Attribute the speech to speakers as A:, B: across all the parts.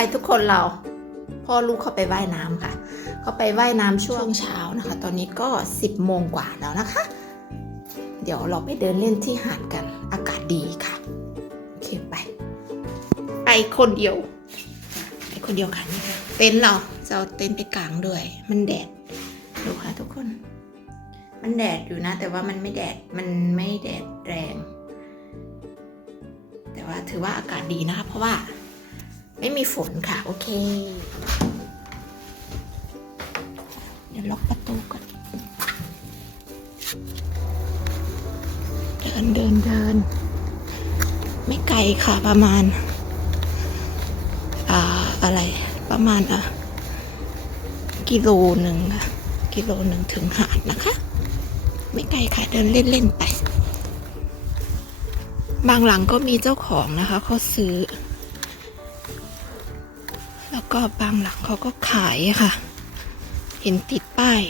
A: ไปทุกคนเราพ่อลูกเขาไปว่ายน้ำค่ะ เขาไปว่ายน้ำช่วงเช้านะคะ ตอนนี้ก็ 10โมงกว่าแล้วนะคะ เดี๋ยวเราไปเดินเล่นที่หาดกัน อากาศดีค่ะ โอเคไป ไปคนเดียว ไปคนเดียวค่ะนี่ค่ะเต็นท์เราจะเอาเต็นท์ไปกลางด้วย มันแดด ดูค่ะทุกคน มันแดดอยู่นะ แต่ว่ามันไม่แดด มันไม่แดดแรง แต่ว่าถือว่าอากาศดีนะคะ เพราะว่า ไม่มีฝนค่ะ โอเค เดี๋ยวล็อกประตูก่อน เดินเดินเดิน ไม่ไกลค่ะประมาณ อ่าอะไรประมาณอะกิโลหนึ่งค่ะ กิโลหนึ่งถึงหาดนะคะ ไม่ไกลค่ะเดินเล่น ๆ ไป บางหลังก็มีเจ้าของนะคะเขาซื้อ ก็บางหลังเขาก็ขายค่ะ เห็นติดป้าย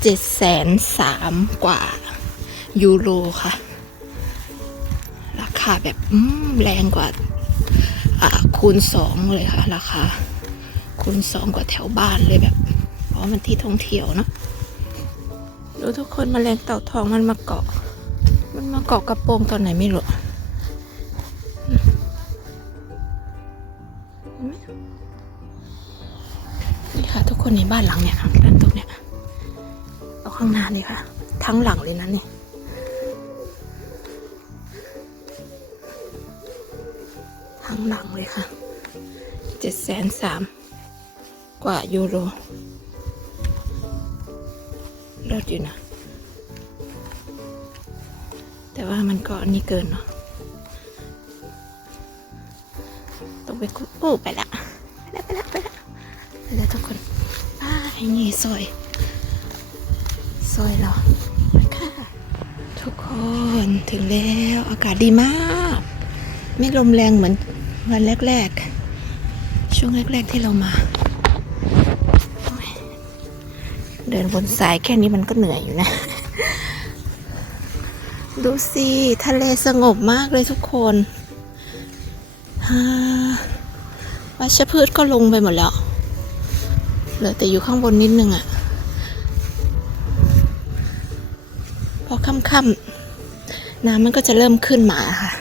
A: เจ็ดแสนสามกว่า ยูโรค่ะ ราคาแบบแรงกว่าคูณสองเลยค่ะ ราคา คูณสองกว่าแถวบ้านเลยแบบ เพราะมันที่ท่องเที่ยวเนอะดูทุกคนมแมลงเต่าทองมันมาเกาะ มันมาเกาะกระโปรงตอนไหนไม่รู้ นี่ค่ะทุกคนในบ้านหลังเนี่ยด้านตรงเนี้ยเอาข้างหน้านี่ค่ะ ทั้งหลังเลยนะเนี่ยทั้งหลังเลยค่ะเจ็ดแสนสามกว่ายูโรเลิศอยู่นะ แต่ว่ามันก็นนี้เกินเนาะต้องไปคุดโอ้ไปละไปละไปละไปละไปละทุกคน นี่ซอยซอยเราไปค่ะทุกคนถึงแล้วอากาศดีมาก ไม่ลมแรงเหมือนวันแรก ๆ ช่วงแรก ๆ ที่เรามา เดินบนสายแค่นี้มันก็เหนื่อยอยู่นะ ดูสิ ทะเลสงบมากเลยทุกคนวัชพืชก็ลงไปหมดแล้ว เหลือแต่อยู่ข้างบนนิดนึงอะ่ะ พอค่ำๆน้ำมันก็จะเริ่มขึ้นมาค่ะ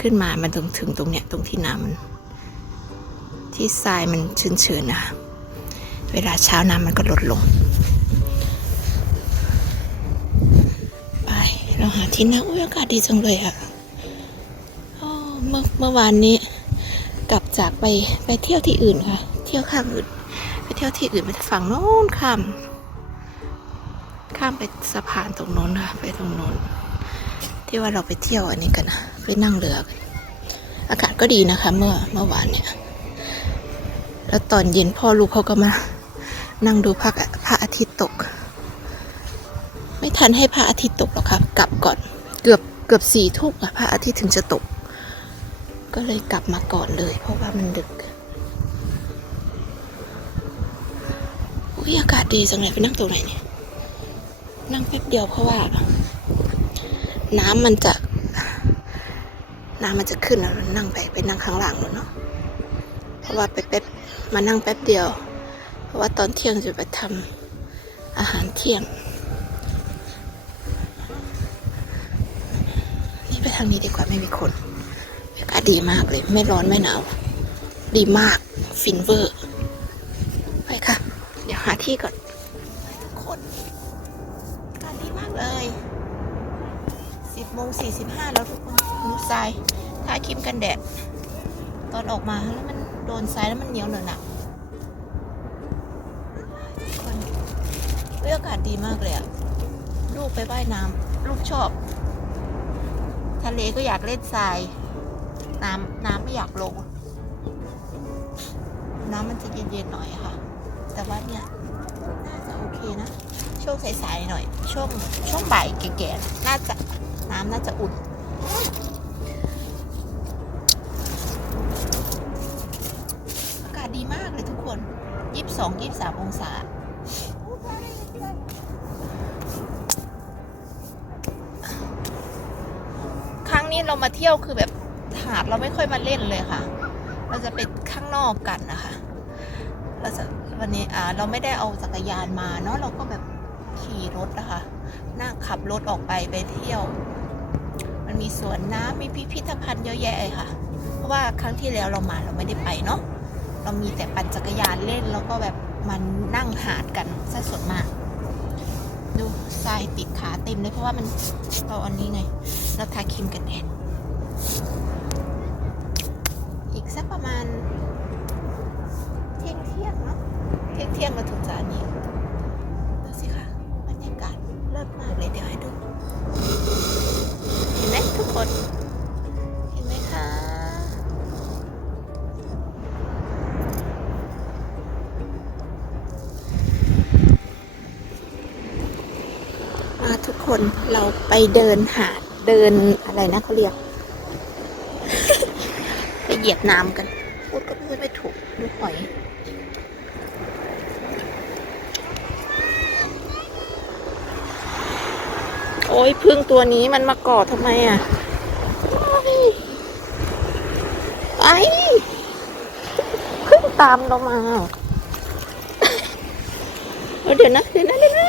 A: ขึ้นมามันถึงถึงตรงเนี้ยตรงที่น้ำมันที่ทรายมันชื้นๆนะคะเวลาเช้าน้ำมันก็ลดลง ไป เราหาที่นั่งอุ้ยอากาศดีจังเลยอะเมื่อเมื่อวานนี้ กลับจากไปไปเที่ยวที่อื่นค่ะ เที่ยวข้ามอื่น เที่ยวที่อื่นไปฝั่งโน้นข้าม ข้ามไปสะพานตรงโน้นค่ะ ไปตรงโน้น ที่ว่าเราไปเที่ยวอันนี้กันนะไปนั่งเรือกัน อากาศก็ดีนะคะ เมื่อเมื่อวานเนี่ย แล้วตอนเย็นพ่อลูกเขาก็มา นั่งดูพระพระอาทิตย์ตก ไม่ทันให้พระอาทิตย์ตกหรอกครับกลับก่อน เกือบเกือบสี่ทุ่มอะพระอาทิตย์ถึงจะตก ก็เลยกลับมาก่อนเลย เพราะว่ามันดึก อุ้ยอากาศดีจังเลยไปนั่งตรงไหนเนี่ย นั่งแป๊บเดียวเพราะว่า น้ำมันจะ น้ำมันจะขึ้นแล้วเรานั่งไปไปนั่งข้างล่างแล้วเนาะเพราะว่าไปแป๊บมานั่งแป๊บเดียว เพราะว่าตอนเที่ยงจะไปทำอาหารเที่ยง นี่ไปทางนี้ดีกว่าไม่มีคนอากาศดีมากเลย ไม่ร้อนไม่หนาว ดีมากฟินเวอร์ หาที่ก่อนทุกคนอากาดีมากเลยสิบโมงสี่สิบห้าแล้วทุกคนดูทรายทาครีมกันแดด ตอนออกมาแล้วมันโดนทรายแล้วมันเหนียวหน่อยหนักทุกคนเฮ้ยอากาศดีมากเลยอะลูกไปว่ายน้ำลูกชอบ ทะเลก็อยากเล่นทราย น้ำน้ำไม่อยากลง น้ำมันจะเย็นๆหน่อยค่ะ แต่ว่าเนี่ยน่าจะโอเคนะ ช่วงสายๆหน่อย ช่วงช่วงบ่ายแก่ๆน่าจะน้ำน่าจะอุ่นอากาศดีมากเลยทุกคนยี่สิบสองยี่สิบสามองศาครั้งนี้เรามาเที่ยวคือแบบหาดเราไม่ค่อยมาเล่นเลยค่ะ เราจะไปข้างนอกกันนะคะ เราจะ วันนี้อ่าเราไม่ได้เอาจักรยานมาเนาะเราก็แบบขี่รถนะคะนั่งขับรถออกไปไปเที่ยว มันมีสวนน้ำมีพิพิธภัณฑ์เยอะแยะเลยค่ะ เพราะว่าครั้งที่แล้วเรามาเราไม่ได้ไปเนาะเรามีแต่ปั่นจักรยานเล่นแล้วก็แบบมันนั่งหาดกันซะส่วนมากดูทรายติดขาเต็มเลยเพราะว่ามันเราอันนี้ไงเราทาครีมกันแดดอีกสักประมาณ เที่ยงเที่ยงๆเนาะเที่ยงเที่ยงๆเราถึงจะอันนี้ดูสิคะบรรยากาศเลิศมากเลยเดี๋ยวให้ดู เห็นไหมทุกคน เห็นไหมคะมาทุกคนเราไปเดินหาดเดินอะไรนะเขาเรียก ไปเหยียบน้ำกัน พูดก็พูดไม่ถูกดูหอย โอ้ยพึ่งตัวนี้มันมาเกาะทำไมอะโอ๊ยไอ้พึ่งตามเรามาเอาเดี๋ยวนะเดี๋ยวนะเดี๋ยวนะ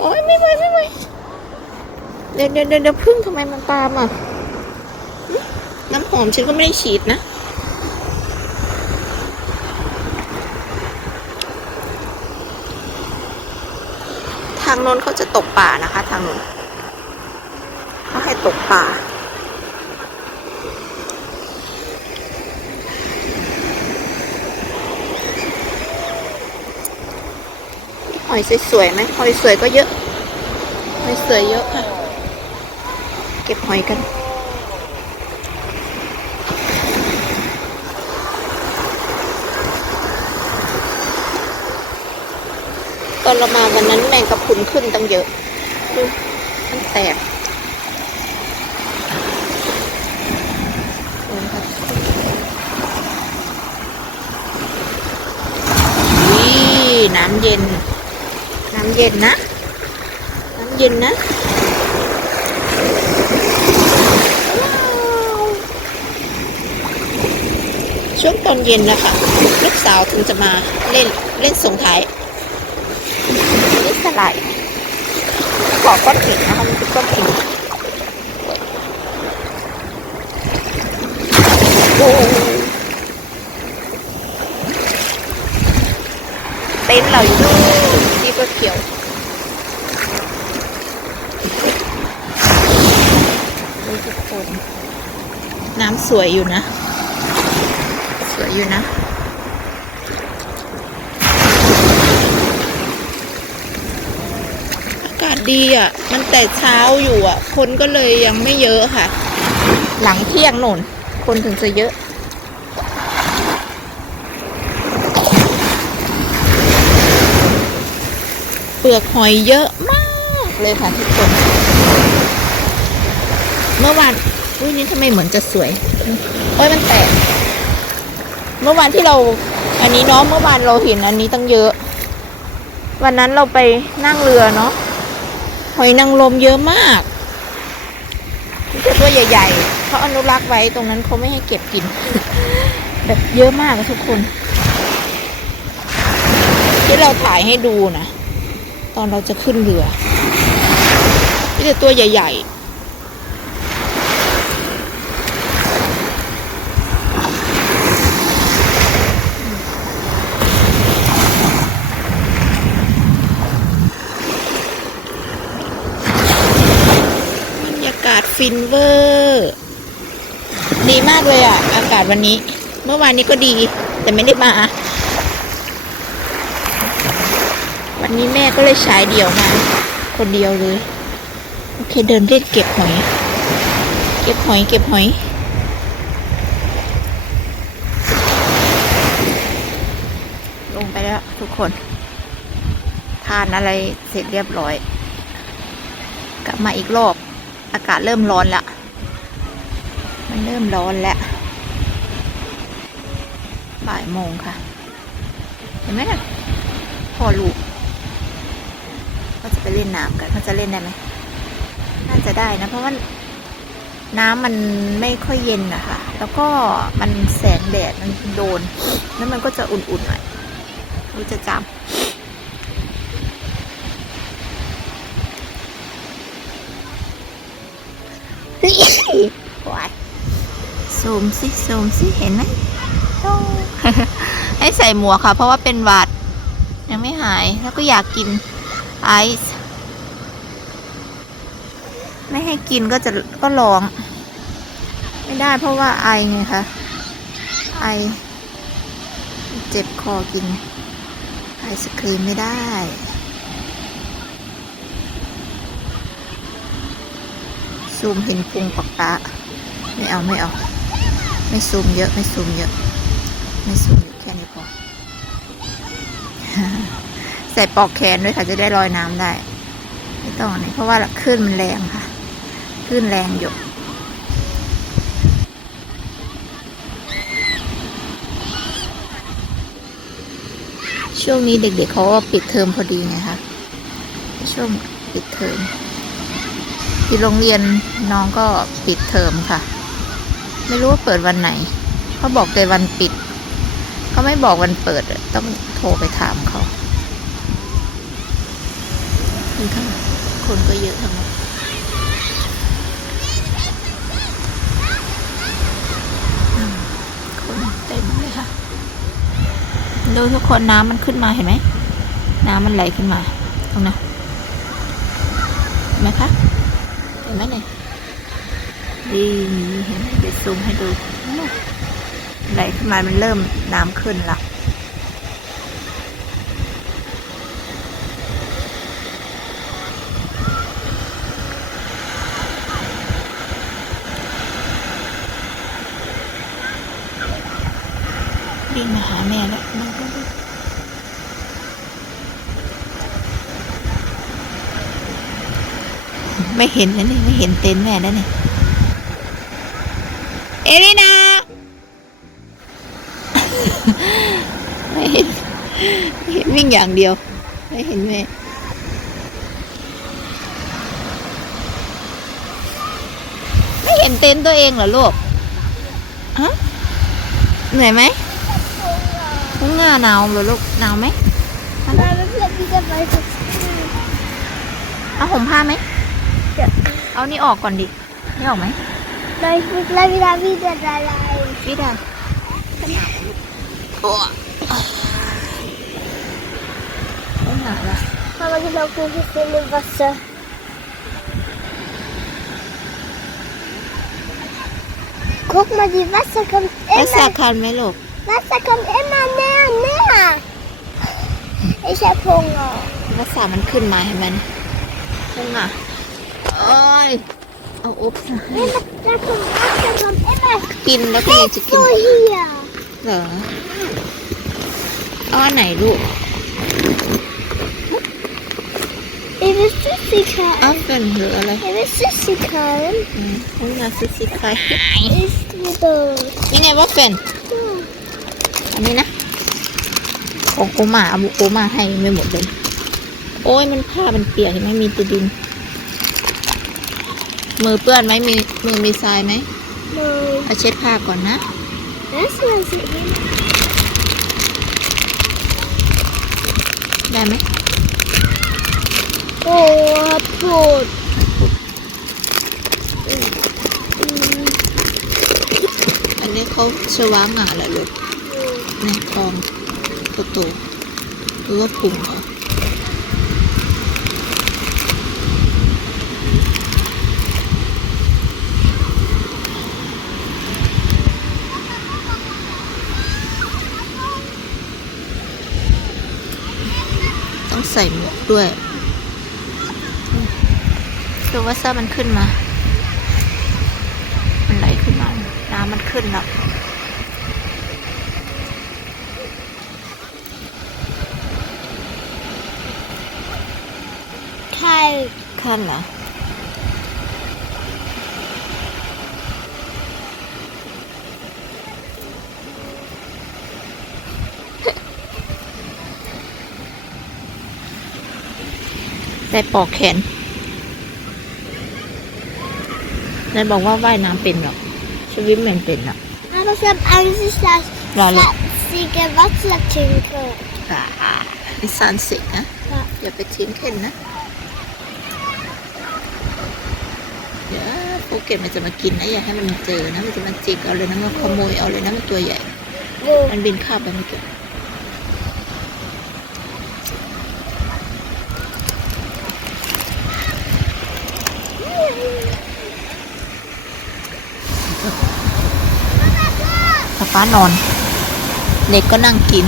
A: โอ้ยไม่ไหวไม่ไหวเดี๋ยวเดี๋ยวเดี๋ยวเดี๋ยวพึ่งทำไมมันตามอะหึน้ำหอมฉันก็ไม่ได้ฉีดนะทางโน้นเขาจะตกป่านะคะ ทางโน้นเขาให้ ตกป่า หอยสวยๆไหมหอยสวยก็เยอะ หอยสวยเยอะค่ะ เก็บหอยกันตอนเรามาวันนั้นแมงกะพรุนขึ้นตั้งเยอะ ดู มันแตกโอ้ยค่ะ นี่น้ำเย็น น้ำเย็นนะ น้ำเย็นนะช่วงตอนเย็นนะคะลูกสาวถึงจะมาเล่นเล่นส่งท้ายนี่สไลด์ขอก้อนหินนะคะมันเป็นก้อนหินโอ้ ต็นท์เราอยู่นี่ก็เขียวดูทุกคน น้ำสวยอยู่นะ สวยอยู่นะอากาศดีอะ มันแต่เช้าอยู่อะ คนก็เลยยังไม่เยอะค่ะ หลังเที่ยงโน่นคนถึงจะเยอะ เปลือกหอยเยอะมากเลยค่ะทุกคน เมื่อวานอุ้ยนี่ทำไมเหมือนจะสวยโอ้ยมันแตก เมื่อวานที่เรา อันนี้เนาะเมื่อวานเราเห็นอันนี้ตั้งเยอะ วันนั้นเราไปนั่งเรือเนาะหอยนางรมเยอะมากตัวใหญ่ๆเขาอนุรักษ์ไว้ตรงนั้นเขาไม่ให้เก็บกิน แบบเยอะมากอะทุกคน ที่เราถ่ายให้ดูนะ ตอนเราจะขึ้นเรือมีแต่ตัวใหญ่ๆบรรยากาศฟินเวอร์ดีมากเลยอะ อากาศวันนี้ เมื่อวานนี้ก็ดี แต่ไม่ได้มา วั นนี้แม่ก็เลยใช้เดี่ยวมา คนเดียวเลย โอเคเดินเล่นเก็บหอย เก็บหอย เก็บหอย ลงไปแล้วทุกคน ทานอะไรเสร็จเรียบร้อย กลับมาอีกรอบ อากาศเริ่มร้อนละมันเริ่มร้อนแล้วบ่ายโมงค่ะ เห็นไหมน่ะพอลูก ไปเล่นน้ำกันเขาจะเล่นได้ไหมน่าจะได้นะ เพราะว่าน้ำมันไม่ค่อยเย็นนะคะ แล้วก็มันแสงแดดมันโดน แล้วมันก็จะอุ่นๆหน่อยรู้จะจำนี่วายซูมสิซูมสิเห็นไหมให้ใส่หมวกค่ะ เพราะว่าเป็นหวัด ยังไม่หายแล้วก็อยากกิน ไอซ์ไม่ให้กินก็จะก็ร้อง ไม่ได้เพราะว่าไอไงคะไอ เจ็บคอกิน ไอศครีมไม่ได้ซูมเห็นพุงปักตะไม่เอาไม่เอา ไม่ซูมเยอะ ไม่ซูมเยอะ ไม่ซูมเยอะแค่นี้พอ ส่ปอกแขนด้วยค่ะ จะได้ลอยน้ำได้ ไม่ต้องอันนี้เพราะว่าคลื่นมันแรงค่ะคลื่นแรงอยู่ช่วงนี้เด็กๆเขาปิดเทอมพอดีไงคะช่วงปิดเทอมที่โรงเรียนน้องก็ปิดเทอมค่ะ ไม่รู้ว่าเปิดวันไหนเขาบอกแต่วันปิดเขาไม่บอกวันเปิดต้องโทรไปถามเขา ค่ะคนก็เยอะทั้งนั้นคนเต็มเลยค่ะ ดูทุกคนน้ำมันขึ้นมาเห็นไหม น้ำมันไหลขึ้นมา ตรงนั้นเห็นไหมคะ เห็นไหมเนี่ยดีเห็นไหมเดี๋ยวซูมให้ดู ไหลขึ้นมา มันเริ่มน้ำขึ้นละวิ่งมาหาแม่แล้วมันก็วิ่ง ไม่เห็นแล้วนี่ไม่เห็นเต็นท์แม่แล้วนี่เอลินาไม่เห็นไม่เห็นวิ่งอย่างเดียว ไม่เห็นแม่ไม่เห็นเต็นท์ตัวเองเหรอลูกฮะเหนื่อยไหมทุ่งหน้าหนาวเหรอลูกหนาวไหม
B: Maar we hebben wieder weiter.
A: เอาห่มผ้าไหม เอานี่ออกก่อนดิ นี่ออกไหม
B: Maar ik moet gleich wieder wieder da rein.
A: พี่ดาโอ้หนาวละ
B: Mama, genau, guck ich in dem Wasser. Guck mal, die Wasser kommt
A: ไปสา
B: immer,
A: คันไหมลูก
B: Wasser kommt immer näher, näher. Ich hab Hunger.
A: ภาษามัน ขึ้นมาเห็นไหมพุ่งอะโอ้ยเอาอุ๊บ
B: Immer, da kommt Wasser, kommt immer
A: กินแล้วก็ยังจะกิน
B: so hier.
A: เหรอเอาอันไหนลูก
B: Ich will Süßigkeiten.
A: เอาเป็นหรืออะไร
B: Ich will Süßigkeiten.
A: อืมพุ่งมาซื้อสิใคร
B: Ist wieder.
A: นี่ไงว่าเป็น
B: Da.
A: อันนี้นะ ของโอมาเอาโอมาให้ไม่หมดเลย โอ้ยมันผ้ามันเปียกเห็นไหมมีแติดิน มือเปื้อนไหมมีมือมีทรายไหม
B: Nein.
A: เอาเช็ดผ้าก่อนนะ
B: Das war sie.
A: ได้ไหม
B: Oh, Brot.
A: อันนี้เขาชวางหงาแหละลูกในคลองโตโตหรือว่าปุ่งเหรอ ใส่หมวกด้วยดูว่าซ่ามันขึ้นมา มันไหลขึ้นมา น้ำมันขึ้นแล้ว
B: Kalt.
A: ขั้นเหรอ ได้ปอกแขนนายบอกว่าว่ายน้ำเป็นหรอกชีวิตมันเป็นหรอก
B: Aber ich habe Angst, dass
A: Lale.
B: sie Gewasser trinken.
A: อ่าดิซานสิกนะ
B: Ja.
A: อย่าไปทิ้งเข็นนะ เดี๋ยวภูเก็ตมันจะมากินนะ อย่าให้มันเจอนะ มันจะมาจิกเอาเลยนะ มันขโมยเอาเลยนะ มันตัวใหญ่
B: Wo?
A: มันบินข้ามไปเมื่อกี้ ป๊านอน เด็กก็นั่งกิน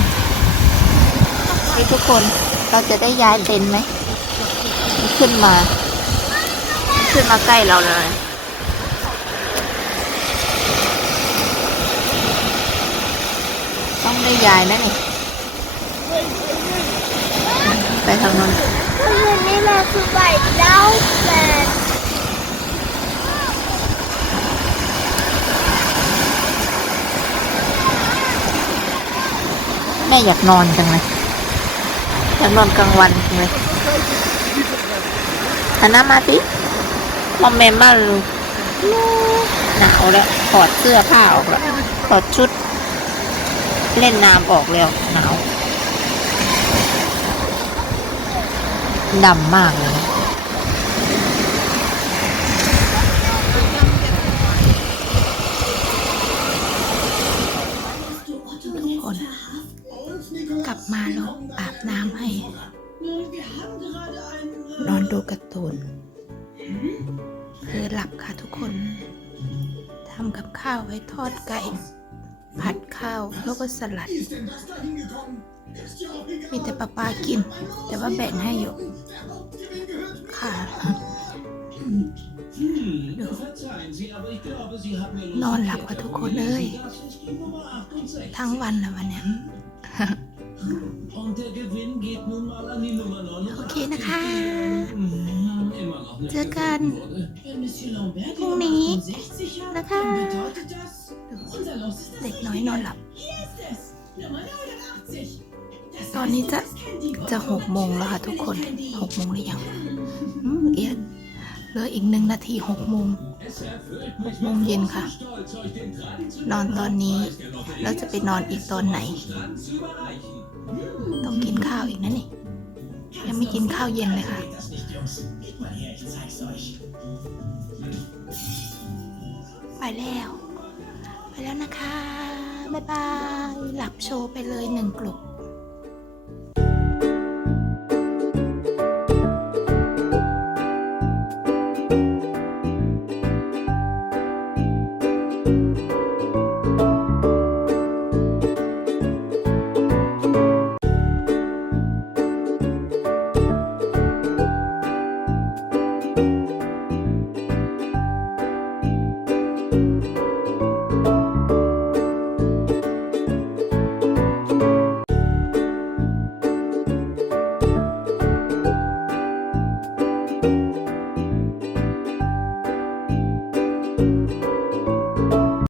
A: นี่ทุกคนเราจะได้ย้ายเต็นท์ไหมมันขึ้นมา ขึ้นมาใกล้เราเลยต้องได้ย้ายนะนี่ไปทางนู้น
B: Wir sind nicht mehr so
A: ม่อยากนอนจังเลยอยากนอนกลางวันจังเลยหันหน้ามาสิมอมแมมบ้านลูกหนาวแล้วถอดเสื้อผ้าออกแล้วถอดชุด เล่นน้ำออกแล้วหนาวดำมากเลย ค่ะทุกคนทำกับข้าวไว้ทอดไก่ ผัดข้าวแล้วก็สลัด มีแต่ป้าปากิน แต่ว่าแบ่งให้อยู่ ค่ะดูนอนหลับค่ะทุกคนเลย ทั้งวันแล้ววันเนี้ยโอเคนะคะ เจอกันพรุ่งนี้นะคะเด็กน้อยนอนหลับ ตอนนี้จะจะหกโมงแล้วค่ะทุกคนหกโมงหรือยังเอียดเหลืออีกหนึ่งนาทีหกโมงหกโมงเย็นค่ะ นอนตอนนี้แล้วจะไปนอนอีกตอนไหน ต้องกินข้าวอีกนะนี่ยังไม่กินข้าวเย็นเลยค่ะ Mein Herz, ich ไปแล้ว ไปแล้วนะคะ บ๊ายบาย หลับโชว์ไปเลยหนึ่งกลุ่ม